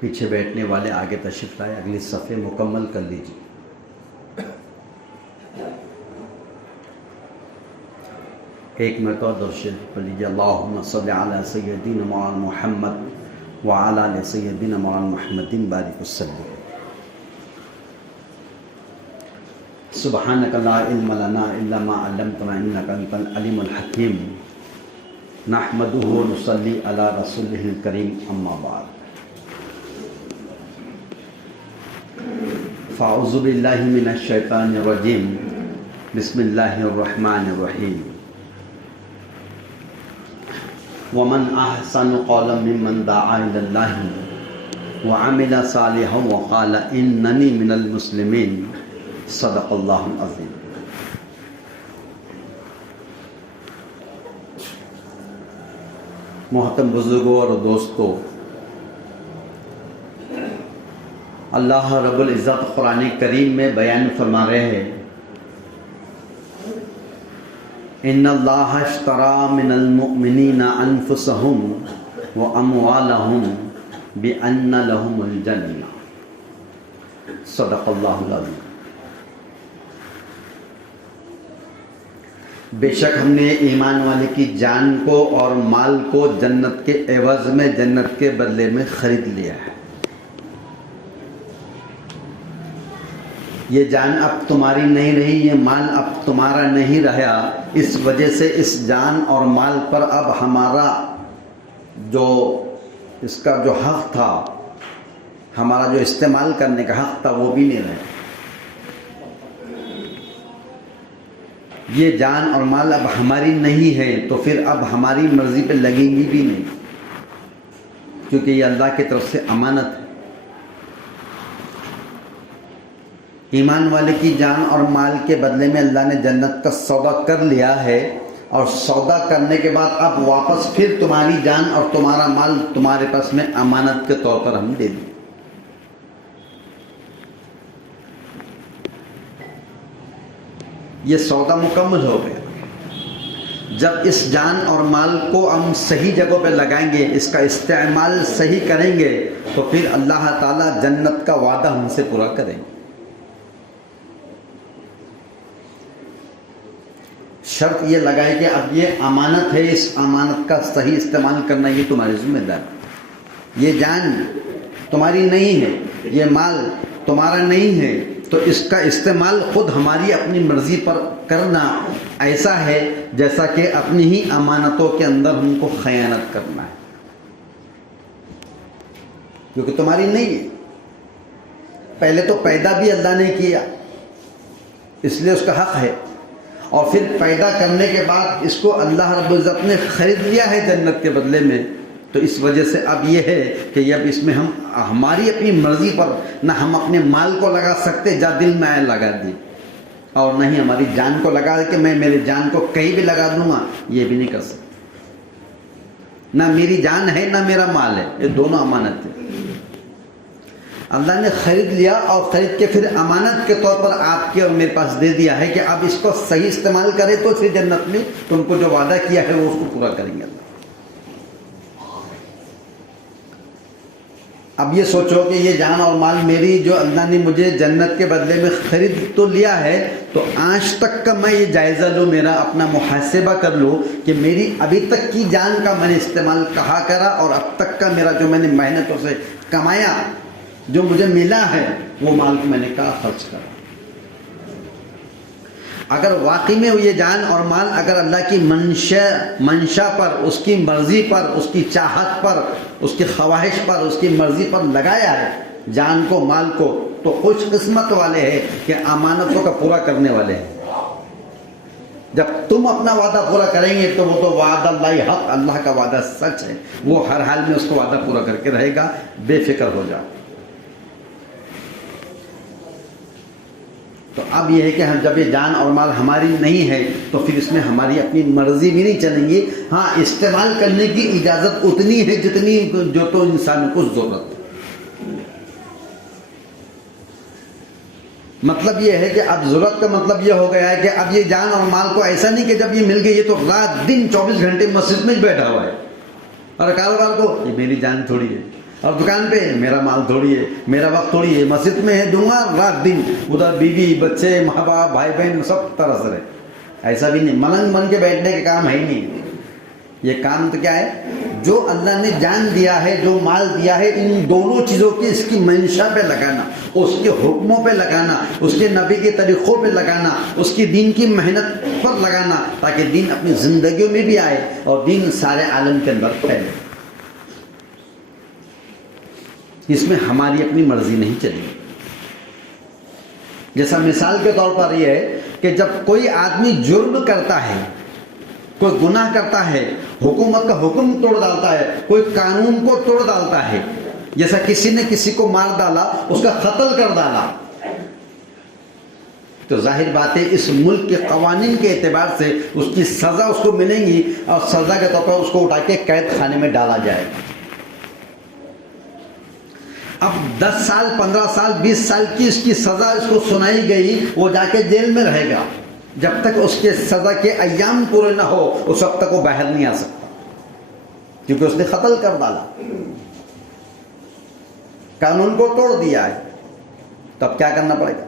پیچھے بیٹھنے والے آگے تشریف لائے، اگلی صفحے مکمل کر لیجیے۔ ایک مرتبہ درود شریف پڑھ لیجیے، اللہم صل علی سیدنا مولانا محمد وعلی آل سیدنا مولانا محمد بارک وسلم۔ سبحانک لا علم لنا الا ما علمتنا انک انت العلیم الحکیم، نحمدہ ونصلی علی رسولہ الکریم، اما بعد۔ فاعوذ باللہ من الشیطان الرجیم، بسم اللہ الرحمن الرحیم۔ ومن احسن قولا ممن دعا الی اللہ وعمل صالحا وقال اننی من المسلمین، صدق اللہ العظیم۔ محترم بزرگوں اور دوستوں، اللہ رب العزت قرآن کریم میں بیان فرما رہے ہیں، ان اللہ اشتری من المؤمنین انفسهم واموالهم بان لهم الجنہ، صدق اللہ العظیم۔ بے شک ہم نے ایمان والے کی جان کو اور مال کو جنت کے عوض میں، جنت کے بدلے میں خرید لیا ہے۔ یہ جان اب تمہاری نہیں رہی، یہ مال اب تمہارا نہیں رہا، اس وجہ سے اس جان اور مال پر اب ہمارا جو اس کا جو حق تھا، ہمارا جو استعمال کرنے کا حق تھا، وہ بھی نہیں رہا۔ یہ جان اور مال اب ہماری نہیں ہے تو پھر اب ہماری مرضی پہ لگیں گی بھی نہیں، کیونکہ یہ اللہ کی طرف سے امانت ہے۔ ایمان والے کی جان اور مال کے بدلے میں اللہ نے جنت کا سودا کر لیا ہے، اور سودا کرنے کے بعد اب واپس پھر تمہاری جان اور تمہارا مال تمہارے پاس میں امانت کے طور پر ہم دے دیں۔ یہ سودا مکمل ہو گیا۔ جب اس جان اور مال کو ہم صحیح جگہوں پہ لگائیں گے، اس کا استعمال صحیح کریں گے، تو پھر اللہ تعالیٰ جنت کا وعدہ ہم سے پورا کریں گے۔ شرط یہ لگائے کہ اب یہ امانت ہے، اس امانت کا صحیح استعمال کرنا یہ تمہاری ذمہ داری۔ یہ جان تمہاری نہیں ہے، یہ مال تمہارا نہیں ہے، تو اس کا استعمال خود ہماری اپنی مرضی پر کرنا ایسا ہے جیسا کہ اپنی ہی امانتوں کے اندر ہم کو خیانت کرنا ہے، کیونکہ تمہاری نہیں ہے۔ پہلے تو پیدا بھی اللہ نے کیا، اس لیے اس کا حق ہے، اور پھر پیدا کرنے کے بعد اس کو اللہ رب العزت نے خرید لیا ہے جنت کے بدلے میں، تو اس وجہ سے اب یہ ہے کہ اب اس میں ہم ہماری اپنی مرضی پر نہ ہم اپنے مال کو لگا سکتے جا دل میں آئے لگا دی، اور نہ ہی ہماری جان کو لگا کہ میں میری جان کو کہیں بھی لگا دوں گا، یہ بھی نہیں کر سکتے۔ نہ میری جان ہے نہ میرا مال ہے، یہ دونوں امانت ہے۔ اللہ نے خرید لیا اور خرید کے پھر امانت کے طور پر آپ کے اور میرے پاس دے دیا ہے کہ اب اس کو صحیح استعمال کرے تو پھر جنت میں تم کو جو وعدہ کیا ہے وہ اس کو پورا کریں گے۔ اب یہ سوچو کہ یہ جان اور مال میری جو اللہ نے مجھے جنت کے بدلے میں خرید تو لیا ہے، تو آج تک کا میں یہ جائزہ لوں، میرا اپنا محاسبہ کر لوں کہ میری ابھی تک کی جان کا میں نے استعمال کہاں کرا، اور اب تک کا میرا جو میں نے محنتوں سے کمایا، جو مجھے ملا ہے، وہ مال کو میں نے کہاں خرچ کرا۔ اگر واقعی میں یہ جان اور مال اگر اللہ کی منشا پر، اس کی مرضی پر، اس کی چاہت پر، اس کی خواہش پر، اس کی مرضی پر لگایا ہے جان کو، مال کو، تو خوش قسمت والے ہیں کہ امانتوں کا پورا کرنے والے ہیں۔ جب تم اپنا وعدہ پورا کریں گے تو وہ تو وعدہ اللہ حق، اللہ کا وعدہ سچ ہے، وہ ہر حال میں اس کو وعدہ پورا کر کے رہے گا، بے فکر ہو جاؤ۔ تو اب یہ ہے کہ جب یہ جان اور مال ہماری نہیں ہے تو پھر اس میں ہماری اپنی مرضی بھی نہیں چلیں گی۔ ہاں، استعمال کرنے کی اجازت اتنی ہے جتنی جو تو انسان کو ضرورت ہے۔ مطلب یہ ہے کہ اب ضرورت کا مطلب یہ ہو گیا ہے کہ اب یہ جان اور مال کو ایسا نہیں کہ جب یہ مل گئی یہ تو رات دن 24 گھنٹے مسجد میں بیٹھا ہوا ہے، اور کاروبار کو یہ میری جان تھوڑی ہے، اور دکان پہ میرا مال تھوڑی ہے، میرا وقت تھوڑی ہے، مسجد میں ہے دوں گا رات دن، ادھر بیوی بچے ماں باپ بھائی بہن سب طرح سے رہے. ایسا بھی نہیں، ملنگ بن کے بیٹھنے کے کام ہے ہی نہیں. یہ کام تو کیا ہے؟ جو اللہ نے جان دیا ہے، جو مال دیا ہے، ان دونوں چیزوں کی اس کی منشا پہ لگانا، اس کے حکموں پہ لگانا، اس کے نبی کے طریقوں پہ لگانا، اس کی دین کی محنت پر لگانا، تاکہ دین اپنی زندگیوں میں بھی آئے اور دین سارے عالم کے اندر پھیلے. اس میں ہماری اپنی مرضی نہیں چلے گی. جیسا مثال کے طور پر یہ ہے کہ جب کوئی آدمی جرم کرتا ہے، کوئی گناہ کرتا ہے، حکومت کا حکم توڑ ڈالتا ہے، کوئی قانون کو توڑ ڈالتا ہے، جیسا کسی نے کسی کو مار ڈالا، اس کا قتل کر ڈالا، تو ظاہر بات ہے اس ملک کے قوانین کے اعتبار سے اس کی سزا اس کو ملیں گی، اور سزا کے طور پر اس کو اٹھا کے قید خانے میں ڈالا جائے گا. اب 10 سال 15 سال 20 سال کی اس کی سزا اس کو سنائی گئی، وہ جا کے جیل میں رہے گا. جب تک اس کے سزا کے ایام پورے نہ ہو اس وقت تک وہ باہر نہیں آ سکتا، کیونکہ اس نے قتل کر ڈالا، قانون کو توڑ دیا ہے. تب کیا کرنا پڑے گا؟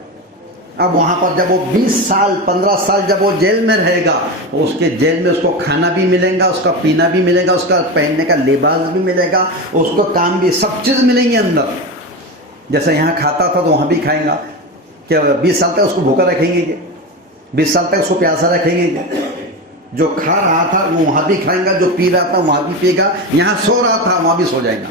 اب وہاں پر جب وہ 20 سال 15 سال جب وہ جیل میں رہے گا، اس کے جیل میں اس کو کھانا بھی ملے گا، اس کا پینا بھی ملے گا، اس کا پہننے کا لباس بھی ملے گا، اس کو کام بھی، سب چیز ملیں گی اندر. جیسا یہاں کھاتا تھا تو وہاں بھی کھائیں گا. کہ 20 سال تک اس کو بھوکا رکھیں گے کہ 20 سال تک اس کو پیاسا رکھیں گے کہ جو کھا رہا تھا وہ وہاں بھی کھائیں گا، جو پی رہا تھا وہاں بھی پیے گا، یہاں سو رہا تھا وہاں بھی سو جائے گا.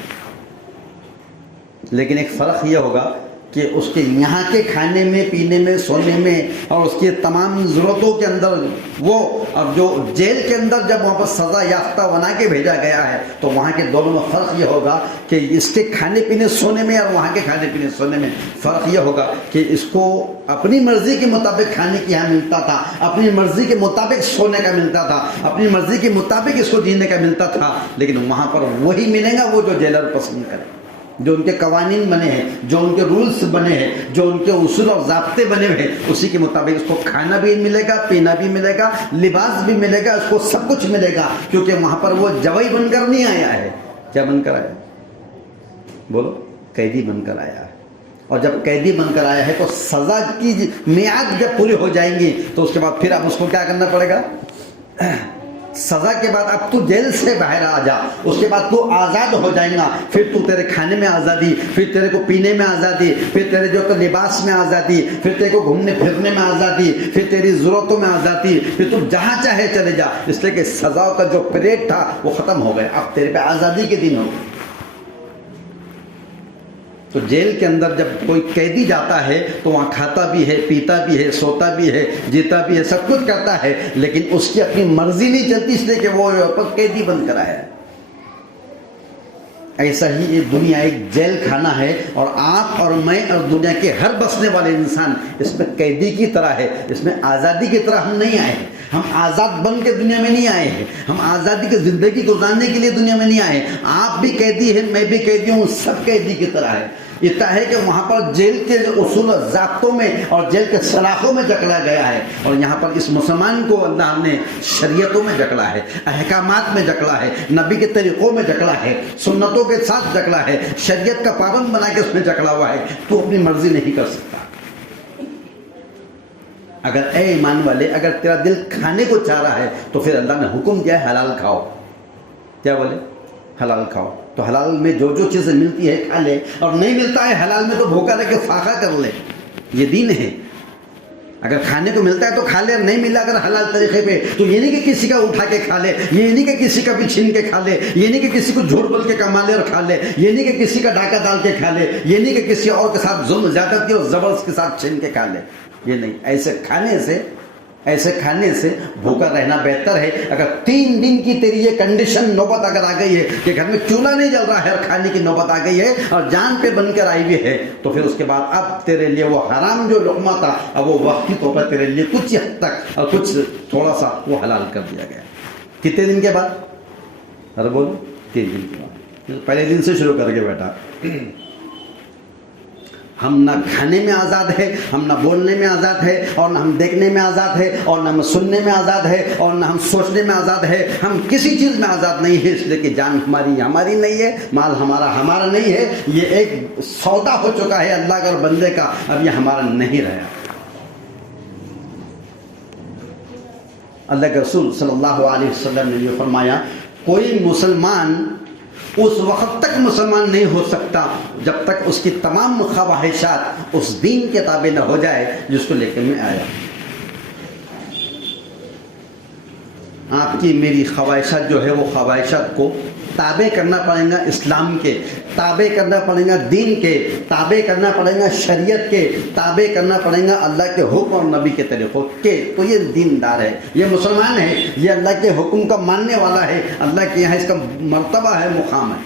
لیکن ایک فرق یہ ہوگا کہ اس کے یہاں کے کھانے میں، پینے میں، سونے میں اور اس کی تمام ضرورتوں کے اندر وہ، اور جو جیل کے اندر جب وہاں پر سزا یافتہ بنا کے بھیجا گیا ہے تو وہاں کے دونوں میں فرق یہ ہوگا کہ اس کے کھانے پینے سونے میں اور وہاں کے کھانے پینے سونے میں فرق یہ ہوگا کہ اس کو اپنی مرضی کے مطابق کھانے کی یہاں ملتا تھا، اپنی مرضی کے مطابق سونے کا ملتا تھا، اپنی مرضی کے مطابق اس کو جینے کا ملتا تھا. لیکن وہاں پر وہی ملے گا وہ جو جیلر پسند کرے، جو ان کے قوانین بنے ہیں، جو ان کے رولز بنے ہیں، جو ان کے اصول اور ضابطے بنے ہوئے ہیں، اسی کے مطابق اس کو کھانا بھی ملے گا، پینا بھی ملے گا، لباس بھی ملے گا، اس کو سب کچھ ملے گا. کیونکہ وہاں پر وہ جوئی بن کر نہیں آیا ہے. کیا بن کر آیا؟ بولو. قیدی بن کر آیا ہے. اور جب قیدی بن کر آیا ہے تو سزا کی میعاد جب پوری ہو جائیں گی تو اس کے بعد پھر اب اس کو کیا کرنا پڑے گا؟ سزا کے بعد اب تو جیل سے باہر آ جا، اس کے بعد تو آزاد ہو جائے گا. پھر تو تیرے کھانے میں آزادی، پھر تیرے کو پینے میں آزادی، پھر تیرے جو تو لباس میں آزادی، پھر تیرے کو گھومنے پھرنے میں آزادی، پھر تیری ضرورتوں میں آزادی، پھر تو جہاں چاہے چلے جا. اس لیے کہ سزا کا جو پیریڈ تھا وہ ختم ہو گیا، اب تیرے پہ آزادی کے دن ہو گئے. تو جیل کے اندر جب کوئی قیدی جاتا ہے تو وہاں کھاتا بھی ہے، پیتا بھی ہے، سوتا بھی ہے، جیتا بھی ہے، سب کچھ کرتا ہے، لیکن اس کی اپنی مرضی نہیں چلتی، اس لیے کہ وہ قیدی بن کر آیا ہے. ایسا ہی یہ دنیا ایک جیل خانہ ہے، اور آپ اور میں اور دنیا کے ہر بسنے والے انسان اس میں قیدی کی طرح ہے. اس میں آزادی کی طرح ہم نہیں آئے ہیں. ہم آزاد بن کے دنیا میں نہیں آئے ہیں. ہم آزادی کی زندگی گزارنے کے لیے دنیا میں نہیں آئے ہیں. آپ بھی قیدی ہیں، میں بھی قیدی ہوں، سب قیدی کی طرح ہے. اتنا ہے کہ وہاں پر جیل کے اصول و ضابطوں میں اور جیل کے سلاخوں میں جکڑا گیا ہے، اور یہاں پر اس مسلمان کو اللہ نے شریعتوں میں جکڑا ہے، احکامات میں جکڑا ہے، نبی کے طریقوں میں جکڑا ہے، سنتوں کے ساتھ جکڑا ہے، شریعت کا پابند بنا کے اس میں جکڑا ہوا ہے. تو اپنی مرضی نہیں کر سکتا. اگر اے ایمان والے، اگر تیرا دل کھانے کو چاہ رہا ہے تو پھر اللہ نے حکم دیا ہے حلال کھاؤ. کیا بولے؟ حلال کھاؤ. تو حلال میں جو جو چیزیں ملتی ہے کھا لے، اور نہیں ملتا ہے حلال میں تو بھوکا رہ کے فاقہ کر لے. یہ دین ہے. اگر کھانے کو ملتا ہے تو کھا لے، اور نہیں ملا اگر حلال طریقے پہ تو یہ نہیں کہ کسی کا اٹھا کے کھا لے، یہ نہیں کہ کسی کا بھی چھین کے کھا لے، یہ نہیں کہ کسی کو جھوٹ بول کے کما لے اور کھا لے، یہ نہیں کہ کسی کا ڈاکہ ڈال کے کھا لے، یہ نہیں کہ کسی اور کے ساتھ ظلم زیادتی اور زبردست کے ساتھ چھین کے کھا لے. یہ نہیں. ایسے کھانے سے بھوکا رہنا بہتر ہے. اگر 3 دن کی تیری یہ کنڈیشن نوبت اگر آ گئی ہے کہ گھر میں چولہا نہیں جل رہا ہے اور کھانے کی نوبت آ گئی ہے اور جان پہ بن کر آئی ہوئی ہے، تو پھر اس کے بعد اب تیرے لیے وہ حرام جو لقمہ تھا اب وہ وقتی طور پر تیرے لیے کچھ حد تک اور کچھ تھوڑا سا وہ حلال کر دیا گیا. کتنے دن کے بعد؟ ارے بولو. 3 دن کے بعد. پہلے دن سے شروع کر کے بیٹھا. ہم نہ کھانے میں آزاد ہے، ہم نہ بولنے میں آزاد ہے، اور نہ ہم دیکھنے میں آزاد ہے، اور نہ ہم سننے میں آزاد ہے، اور نہ ہم سوچنے میں آزاد ہے. ہم کسی چیز میں آزاد نہیں ہے، اس لیے کہ جان ہماری نہیں ہے، مال ہمارا نہیں ہے. یہ ایک سودا ہو چکا ہے اللہ کا اور بندے کا، اب یہ ہمارا نہیں رہا. اللہ کے رسول صلی اللہ علیہ وسلم نے یہ فرمایا، کوئی مسلمان اس وقت تک مسلمان نہیں ہو سکتا جب تک اس کی تمام خواہشات اس دین کے تابع نہ ہو جائے جس کو لے کے میں آیا. آپ کی میری خواہشات جو ہے وہ خواہشات کو تابع کرنا پڑے گا، اسلام کے تابع کرنا پڑے گا، دین کے تابع کرنا پڑے گا، شریعت کے تابع کرنا پڑے گا، اللہ کے حکم اور نبی کے طریقوں کے. تو یہ دیندار ہے، یہ مسلمان ہے، یہ اللہ کے حکم کا ماننے والا ہے، اللہ کے یہاں اس کا مرتبہ ہے، مقام ہے.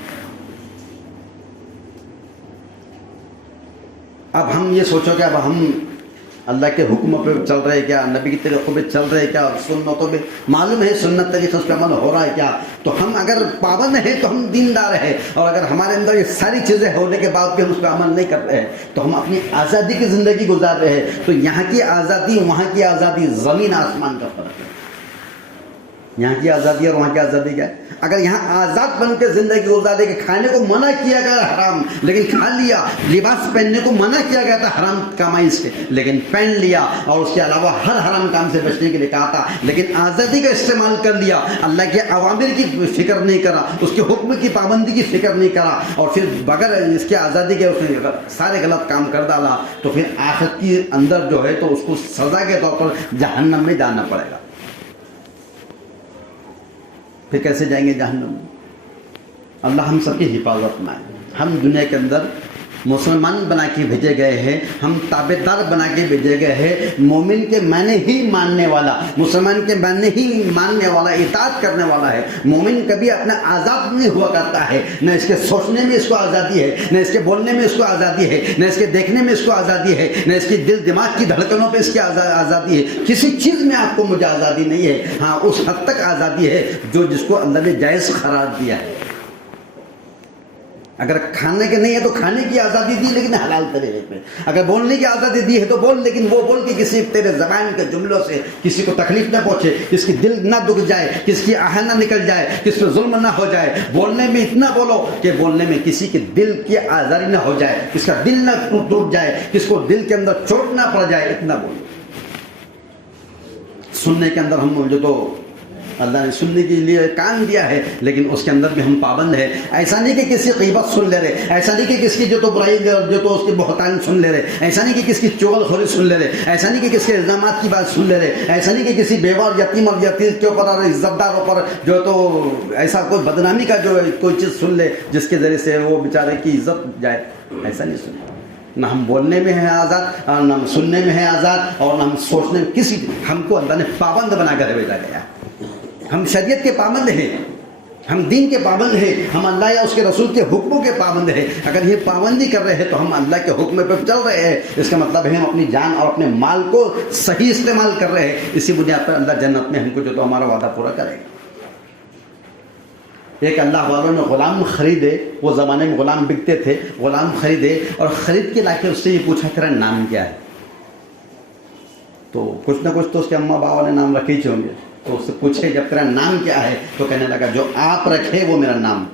اب ہم یہ سوچو کہ اب ہم اللہ کے حکم پہ چل رہے کیا، نبی کے طریقوں پہ چل رہے کیا، سنتوں پہ معلوم ہے سنت طریقے اس پہ عمل ہو رہا ہے کیا. تو ہم اگر پابند ہیں تو ہم دیندار ہیں، اور اگر ہمارے اندر یہ ساری چیزیں ہونے کے بعد بھی ہم اس پہ عمل نہیں کر رہے ہیں تو ہم اپنی آزادی کی زندگی گزار رہے ہیں. تو یہاں کی آزادی وہاں کی آزادی زمین آسمان کا فرق ہے. یہاں کی آزادی اور وہاں کی آزادی کیا ہے؟ اگر یہاں آزاد بن کے زندگی گزارے کہ کھانے کو منع کیا گیا حرام لیکن کھا لیا، لباس پہننے کو منع کیا گیا تھا حرام کمائی سے لیکن پہن لیا، اور اس کے علاوہ ہر حرام کام سے بچنے کے لیے کہا تھا لیکن آزادی کا استعمال کر لیا، اللہ کے اوامر کی فکر نہیں کرا، اس کے حکم کی پابندی کی فکر نہیں کرا، اور پھر بغیر اس کی آزادی کے اس نے سارے غلط کام کر ڈالا، تو پھر آخرت کے اندر جو ہے تو اس کو سزا کے طور پر جہنم میں جانا پڑے گا. پھر کیسے جائیں گے جہنم میں؟ اللہ ہم سب کی حفاظت میں. ہم دنیا کے اندر مسلمان بنا کے بھیجے گئے ہیں، ہم تابعدار بنا کے بھیجے گئے ہیں. مومن کے معنی ہی ماننے والا، مسلمان کے معنی ہی ماننے والا، اطاعت کرنے والا ہے. مومن کبھی اپنا آزاد نہیں ہوا کرتا ہے، نہ اس کے سوچنے میں اس کو آزادی ہے، نہ اس کے بولنے میں اس کو آزادی ہے، نہ اس کے دیکھنے میں اس کو آزادی ہے، نہ اس کی دل دماغ کی دھڑکنوں پہ اس کی آزادی ہے. کسی چیز میں آپ کو مجھے آزادی نہیں ہے. ہاں اس حد تک آزادی ہے جس کو اللہ نے جائز قرار دیا ہے. اگر کھانے کے نہیں ہے تو کھانے کی آزادی دی لیکن حلال طریقے پہ. اگر بولنے کی آزادی دی ہے تو بول، لیکن وہ بول کے کسی تیرے زبان کے جملوں سے کسی کو تکلیف نہ پہنچے، کس کی دل نہ دکھ جائے، کس کی آہ نہ نکل جائے، کس پہ ظلم نہ ہو جائے. بولنے میں اتنا بولو کہ بولنے میں کسی کے دل کی آزاری نہ ہو جائے، کس کا دل نہ ٹوٹ جائے، کس کو دل کے اندر چوٹ نہ پڑ جائے، اتنا بولو. سننے کے اندر ہم جو تو اللہ نے سننے کے لیے کان دیا ہے لیکن اس کے اندر بھی ہم پابند ہیں. ایسا نہیں کہ کسی غیبت سن لے رہے، ایسا نہیں کہ کس کی جو تو برائی جو تو اس کی بہتان سن لے رہے، ایسا نہیں کہ کس کی چغل خوری سن لے رہے، ایسا نہیں کہ کس کے الزامات کی بات سن لے رہے، ایسا نہیں کہ کسی بیوہ اور یتیم اور یتیم کے اوپر اور عزت داروں پر جو تو ایسا کوئی بدنامی کا جو کوئی چیز سن لے جس کے ذریعے سے وہ بیچارے کی عزت جائے. ایسا نہیں سن. نہ ہم بولنے میں ہیں آزاد، اور نہ ہم سننے میں ہیں آزاد، اور نہ ہم سوچنے میں. کسی ہم کو اللہ نے پابند بنا کر بھیجا گیا. ہم شریعت کے پابند ہیں، ہم دین کے پابند ہیں، ہم اللہ یا اس کے رسول کے حکموں کے پابند ہیں. اگر یہ پابندی کر رہے ہیں تو ہم اللہ کے حکم پہ چل رہے ہیں. اس کا مطلب ہے ہم اپنی جان اور اپنے مال کو صحیح استعمال کر رہے ہیں. اسی بنیاد پر اللہ جنت میں ہم کو جو تو ہمارا وعدہ پورا کرے گا. ایک اللہ والوں نے غلام خریدے، وہ زمانے میں غلام بکتے تھے. غلام خریدے اور خرید کے لا کے اس سے یہ پوچھا تیرا نام کیا ہے؟ تو کچھ نہ کچھ تو اس کے اماں بابا نے نام رکھے ہی ہوں گے. تو اس سے پوچھے جب تیرا نام کیا ہے تو کہنے لگا جو آپ رکھے وہ میرا نام.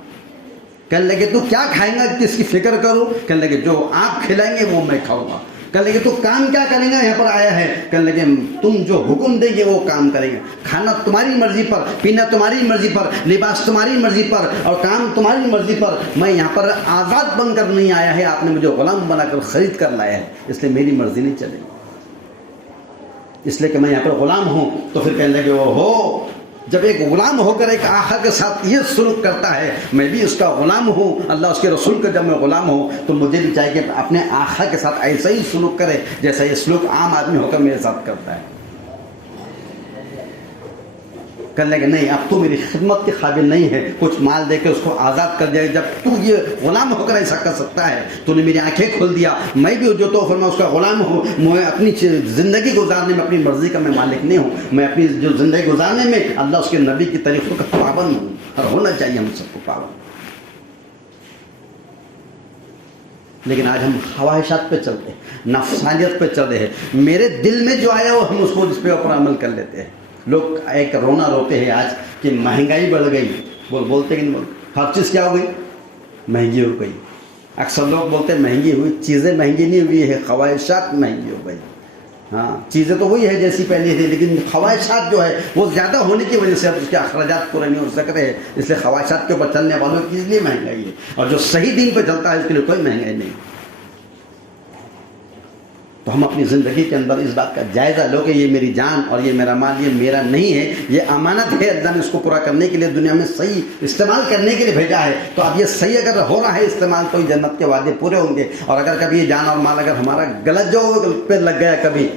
کہنے لگے تو کیا کھائیں گا کس کی فکر کروں؟ کہنے لگے جو آپ کھلائیں گے وہ میں کھاؤں گا. کہنے لگے تو کام کیا کریں گا یہاں پر آیا ہے؟ کہنے لگے تم جو حکم دیں گے وہ کام کریں گے. کھانا تمہاری مرضی پر، پینا تمہاری مرضی پر، لباس تمہاری مرضی پر اور کام تمہاری مرضی پر. میں یہاں پر آزاد بن کر نہیں آیا ہے، آپ نے مجھے غلام بنا کر خرید کر لایا ہے، اس لیے میری مرضی نہیں چلے گی. اس لیے کہ میں یہاں پر غلام ہوں. تو پھر کہنے لگے اوہو، جب ایک غلام ہو کر ایک آقا کے ساتھ یہ سلوک کرتا ہے، میں بھی اس کا غلام ہوں، اللہ اس کے رسول کا جب میں غلام ہوں تو مجھے بھی چاہیے کہ اپنے آقا کے ساتھ ایسا ہی سلوک کرے جیسا یہ سلوک عام آدمی ہو کر میرے ساتھ کرتا ہے. کہنے لگے نہیں اب تو میری خدمت کے قابل نہیں ہے، کچھ مال دے کے اس کو آزاد کر دیا. جب تو یہ غلام ہو کر ایسا کر سکتا ہے تو نے میری آنکھیں کھول دیا. میں بھی جو تو فرما اس کا غلام ہوں. میں اپنی زندگی گزارنے میں اپنی مرضی کا میں مالک نہیں ہوں. میں اپنی جو زندگی گزارنے میں اللہ اس کے نبی کی طریقوں کا پابند ہوں، اور ہونا چاہیے ہم سب کو پابند. لیکن آج ہم خواہشات پہ چلتے ہیں, نفسانیت پہ چل رہے ہیں. میرے دل میں جو آیا وہ ہم اس کو اس پہ اوپر عمل کر لیتے ہیں. لوگ ایک رونا روتے ہیں آج کہ مہنگائی بڑھ گئی, بولتے کہ نہیں بولتے, ہر چیز کیا ہو گئی, مہنگی ہو گئی. اکثر لوگ بولتے ہیں مہنگی ہوئی, چیزیں مہنگی نہیں ہوئی ہے, خواہشات مہنگی ہو گئی. ہاں چیزیں تو وہی ہے جیسی پہلے تھی, لیکن خواہشات جو ہے وہ زیادہ ہونے کی وجہ سے اب اس کے اخراجات پورے نہیں ہو سک رہے ہیں, اس لیے خواہشات کے اوپر چلنے والوں کی اس لیے مہنگائی ہے. اور جو صحیح دین پہ چلتا ہے اس کے لیے کوئی مہنگائی نہیں. تو ہم اپنی زندگی کے اندر اس بات کا جائزہ لو کہ یہ میری جان اور یہ میرا مال یہ میرا نہیں ہے, یہ امانت ہے. اللہ نے اس کو پورا کرنے کے لیے دنیا میں صحیح استعمال کرنے کے لیے بھیجا ہے. تو اب یہ صحیح اگر ہو رہا ہے استعمال تو جنت کے وعدے پورے ہوں گے. اور اگر کبھی یہ جان اور مال اگر ہمارا غلط جو پہ لگ گیا کبھی,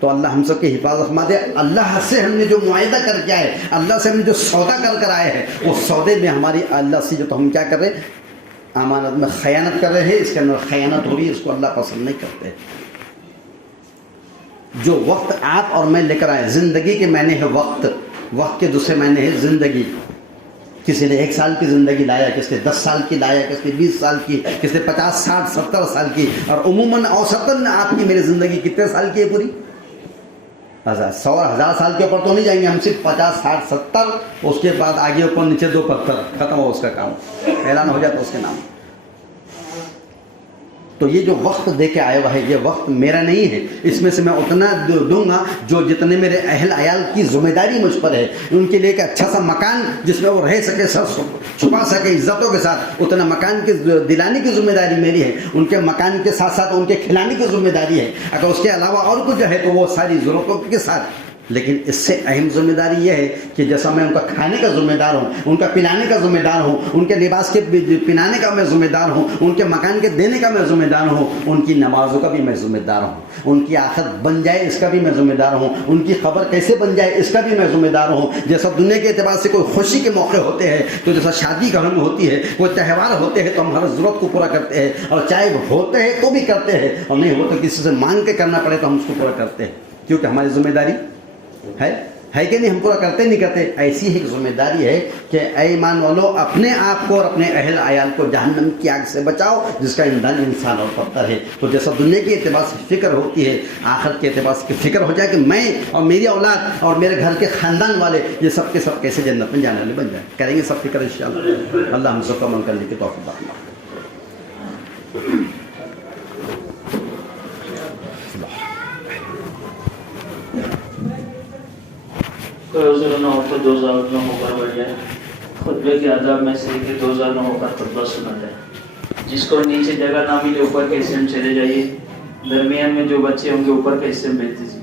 تو اللہ ہم سب کی حفاظت فرما دے. اللہ سے ہم نے جو معاہدہ کر کے آئے, اللہ سے ہم نے جو سودا کر آئے ہیں, وہ سودے میں ہماری اللہ سے جو تو ہم کیا کر رہے ہیں, امانت میں خیانت کر رہے ہیں. اس کے اندر خیانت ہو رہی ہے, اس کو اللہ پسند نہیں کرتے. جو وقت آپ اور میں لے کر آئے, زندگی کے معنی ہے وقت, وقت کے دوسرے معنی ہے زندگی. کسی نے 1 سال کی زندگی لایا, کس نے 10 سال کی لایا, کس نے 20 سال کی, کس نے 50 60 70 سال کی. اور عموماً اوسطاً آپ کی میری زندگی کتنے سال کی ہے پوری, 100 1000 سال کے اوپر تو نہیں جائیں گے ہم, صرف 50 60 70, اس کے بعد آگے اوپر نیچے 2 پتھر, ختم ہو اس کا کام, اعلان ہو جاتا اس کے نام. تو یہ جو وقت دے کے آیا ہوا ہے یہ وقت میرا نہیں ہے. اس میں سے میں اتنا دوں گا جو جتنے میرے اہل عیال کی ذمہ داری مجھ پر ہے, ان کے لیے ایک اچھا سا مکان جس میں وہ رہ سکے, سر چھپا سکے عزتوں کے ساتھ, اتنا مکان کی دلانے کی ذمہ داری میری ہے. ان کے مکان کے ساتھ ساتھ ان کے کھلانے کی ذمہ داری ہے. اگر اس کے علاوہ اور کچھ ہے تو وہ ساری ضرورتوں کے ساتھ. لیکن اس سے اہم ذمہ داری یہ ہے کہ جیسا میں ان کا کھانے کا ذمہ دار ہوں, ان کا پلانے کا ذمہ دار ہوں, ان کے لباس کے پہنانے کا میں ذمہ دار ہوں, ان کے مکان کے دینے کا میں ذمہ دار ہوں, ان کی نمازوں کا بھی میں ذمہ دار ہوں, ان کی آخرت بن جائے اس کا بھی میں ذمہ دار ہوں, ان کی خبر کیسے بن جائے اس کا بھی میں ذمہ دار ہوں. جیسا دنیا کے اعتبار سے کوئی خوشی کے موقع ہوتے ہیں, تو جیسا شادی گاہ میں ہوتی ہے, کوئی تہوار ہوتے ہیں تو ہم ہر ضرورت کو پورا کرتے ہیں, اور چاہے ہوتے ہیں تو بھی کرتے ہیں, اور نہیں ہو تو کسی سے مانگ کے کرنا پڑے تو ہم اس کو پورا کرتے ہیں, کیونکہ ہماری ذمہ داری ہے کہ نہیں, ہم پورا کرتے نہیں کرتے. ایسی ایک ذمہ داری ہے کہ اے ایمان والو, اپنے آپ کو اور اپنے اہل عیال کو جہنم کی آگ سے بچاؤ جس کا ایندھن انسان اور پتھر ہے. تو جیسا دنیا کے اعتبار سے فکر ہوتی ہے, آخرت کے اعتبار سے فکر ہو جائے کہ میں اور میری اولاد اور میرے گھر کے خاندان والے یہ سب کے سب کیسے جنت میں جانے والے بن جائیں. کریں گے سب فکر انشاءاللہ. اللہ ہم سب کو عمل کرنے کی توفیق عطا فرمائے. نہ ہو تو 2009 ہو کر بڑھ جائے. خطبے کے آداب میں سے کہ 2009 ہو کر خطبہ سنا جائے. جس کو نیچے جگہ نہ ملے اوپر کے حصے میں چلے جائیے, درمیان میں جو بچے ہوں گے اوپر کے حصے میں بھیج دیجیے.